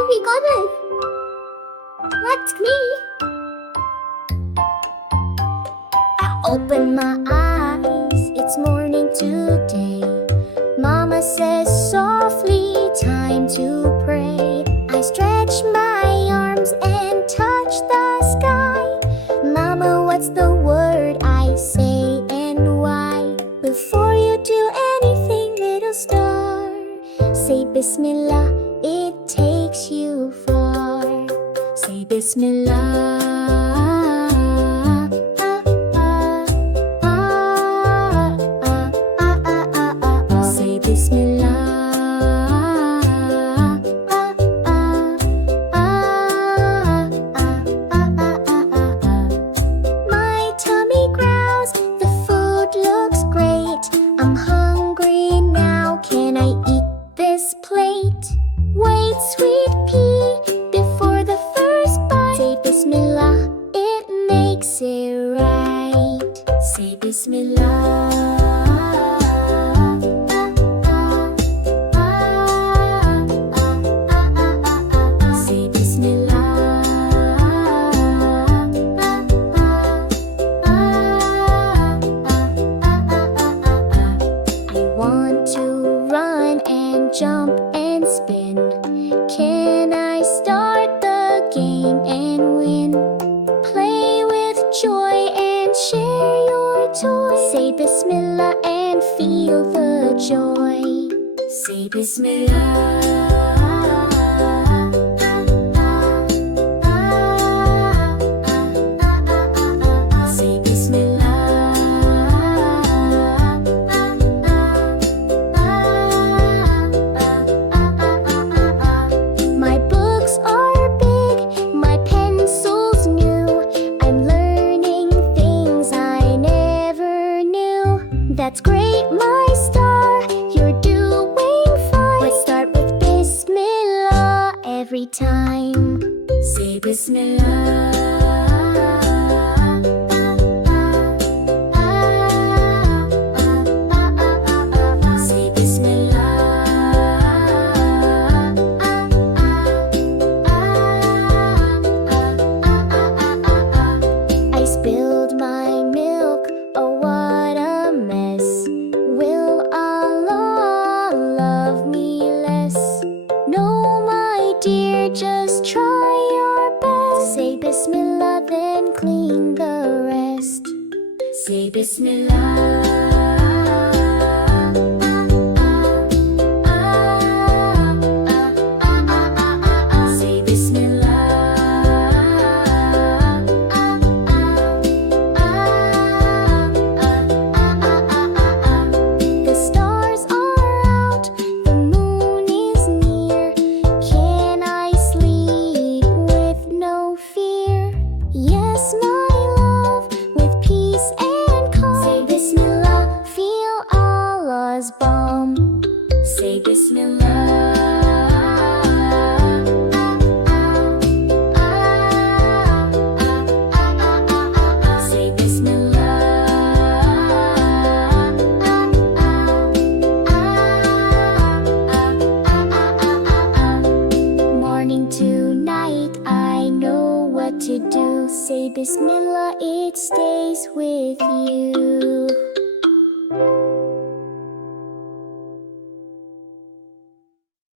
Oh, we got it. That's me. I open my eyes, it's morning today. Mama says softly, time to pray. I stretch my arms and touch the sky. Mama, what's the word I say and why? Before you do anything, little star, say Bismillah, it takes you far. Say Bismillah. Say Bismillah. My tummy growls, the food looks great. I'm hungry now, can I eat this plate? Wait, sweet pea, before the first bite, say Bismillah, it makes it right. Say Bismillah. Say Bismillah. I want to run and jump and spin. Can I start the game and win? Play with joy and share your toy. Say Bismillah and feel the joy. Say Bismillah. Say Bismillah. My books are big, my pencil's new. I'm learning things I never knew. That's great, my star, you're doing fine. Let's start with Bismillah every time. Say Bismillah. Say Bismillah. I spilled my milk, oh what a mess. Will Allah love me less? No, my dear, just try your best. Say Bismillah, then clean the rest. Say Bismillah. Say Bismillah. The stars are out, the moon is near. Can I sleep with no fear? Yes, my love, with peace and calm. Say Bismillah, feel Allah's balm. Say Bismillah. Say Bismillah. Morning to night, I know what to do. Say Bismillah, it stays with you.